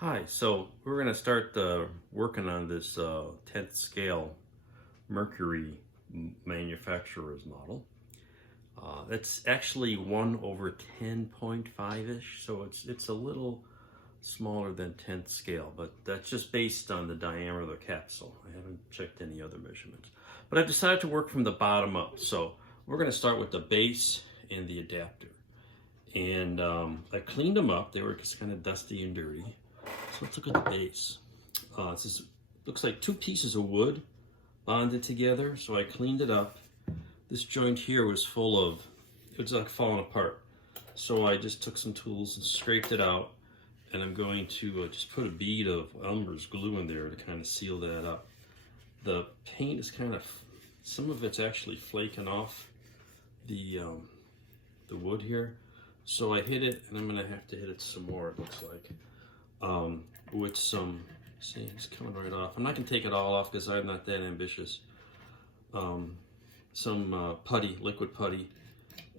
Hi, so we're going to start working on this 10th scale Mercury manufacturer's model. That's actually 1 over 10.5-ish, so it's a little smaller than 10th scale, but that's just based on the diameter of the capsule. I haven't checked any other measurements. But I've decided to work from the bottom up, so we're going to start with the base and the adapter. And I cleaned them up. They were just kind of dusty and dirty. So let's look at the base. This looks like 2 pieces of wood bonded together, so I cleaned it up. This joint here was full of, it was like falling apart. So I just took some tools and scraped it out, and I'm going to just put a bead of Elmer's glue in there to kind of seal that up. The paint is kind of, some of it's actually flaking off the wood here. So I hit it, and I'm gonna have to hit it some more, it looks like. With some, see, it's coming right off. I'm not gonna take it all off because I'm not that ambitious. Some putty, liquid putty,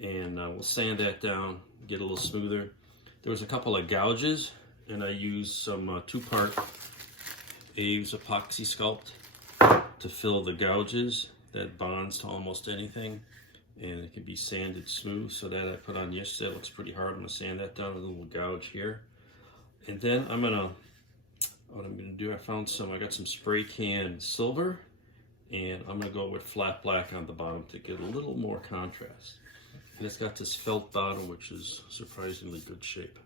and we'll sand that down, get a little smoother. There was a couple of gouges, and I used some 2-part Aves epoxy sculpt to fill the gouges. That bonds to almost anything, and it can be sanded smooth. So that I put on yesterday. It looks pretty hard. I'm gonna sand that down, a little gouge here. And then what I'm gonna do, I got some spray can silver, and I'm gonna go with flat black on the bottom to get a little more contrast. And it's got this felt bottom, which is surprisingly good shape.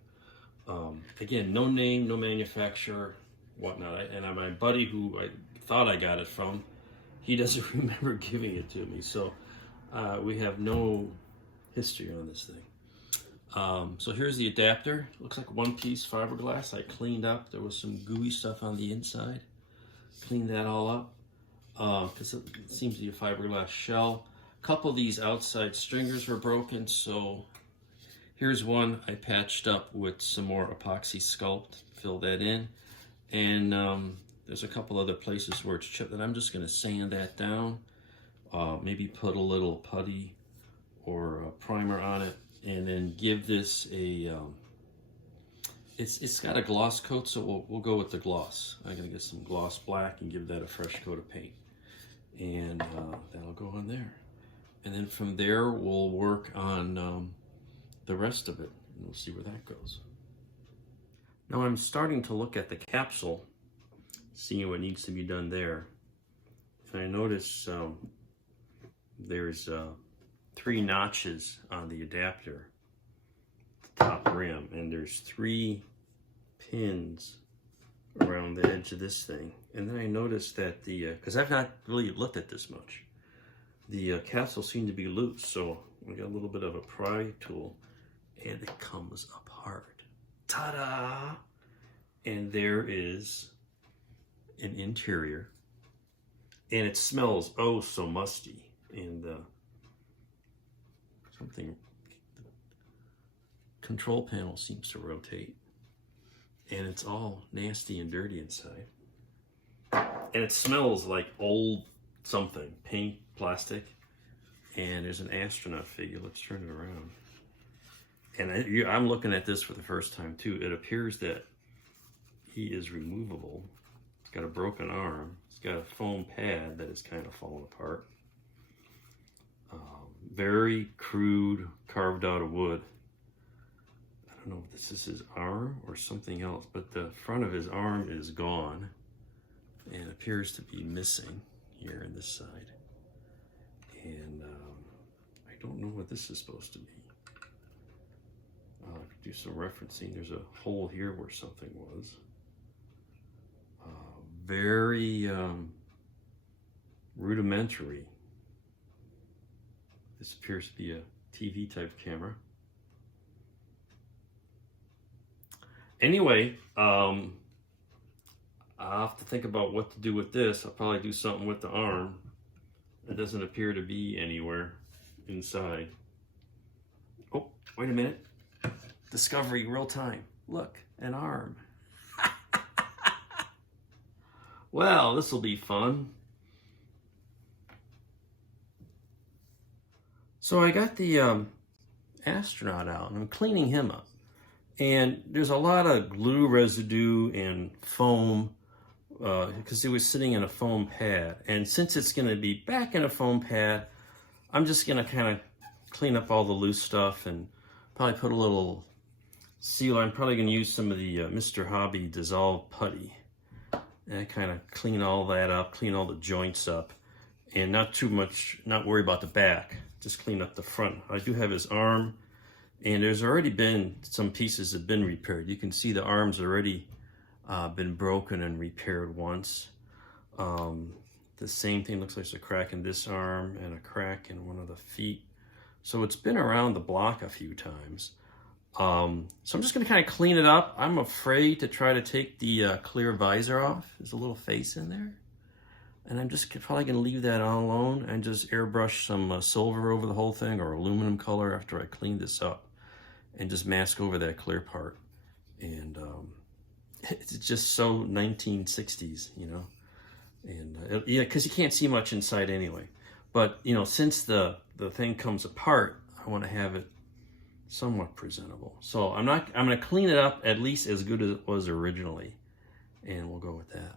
Again, no name, no manufacturer, whatnot. And my buddy who I thought I got it from, he doesn't remember giving it to me. So we have no history on this thing. So here's the adapter. Looks like 1-piece fiberglass. I cleaned up. There was some gooey stuff on the inside. Cleaned that all up because it seems to be a fiberglass shell. A couple of these outside stringers were broken, so here's one I patched up with some more epoxy sculpt. Fill that in, and there's a couple other places where it's chipped, and I'm just going to sand that down. Maybe put a little putty or a primer on it, and then give this a, it's got a gloss coat, so we'll go with the gloss. I'm gonna get some gloss black and give that a fresh coat of paint. And that'll go on there. And then from there, we'll work on the rest of it, and we'll see where that goes. Now I'm starting to look at the capsule, seeing what needs to be done there. And I notice there's 3 notches on the adapter, the top rim, and there's 3 pins around the edge of this thing. And then I noticed that because I've not really looked at this much, the capsule seemed to be loose, so we got a little bit of a pry tool, and it comes apart. Ta-da! And there is an interior, and it smells oh so musty, and something, the control panel seems to rotate, and it's all nasty and dirty inside, and it smells like old something, paint, plastic, and there's an astronaut figure. Let's turn it around, and I'm looking at this for the first time too. It appears that he is removable. He's got a broken arm. He's got a foam pad that is kind of falling apart. Very crude, carved out of wood. I don't know if this is his arm or something else, but the front of his arm is gone and appears to be missing here in this side. And I don't know what this is supposed to be. I could do some referencing. There's a hole here where something was. Very rudimentary. This appears to be a TV type camera. Anyway, I'll have to think about what to do with this. I'll probably do something with the arm. It doesn't appear to be anywhere inside. Oh, wait a minute. Discovery real time. Look, an arm. Well, this will be fun. So I got the astronaut out, and I'm cleaning him up. And there's a lot of glue residue and foam because it was sitting in a foam pad. And since it's going to be back in a foam pad, I'm just going to kind of clean up all the loose stuff and probably put a little sealer. I'm probably going to use some of the Mr. Hobby dissolved putty and kind of clean all that up, clean all the joints up, and not too much, not worry about the back, just clean up the front. I do have his arm, and there's already been some pieces that have been repaired. You can see the arm's already been broken and repaired once. The same thing, looks like there's a crack in this arm and a crack in one of the feet. So it's been around the block a few times. So I'm just gonna kind of clean it up. I'm afraid to try to take the clear visor off. There's a little face in there. And I'm just probably gonna leave that all alone and just airbrush some silver over the whole thing, or aluminum color, after I clean this up, and just mask over that clear part. And it's just so 1960s, you know. And yeah, because you can't see much inside anyway. But you know, since the thing comes apart, I want to have it somewhat presentable. So I'm gonna clean it up at least as good as it was originally, and we'll go with that.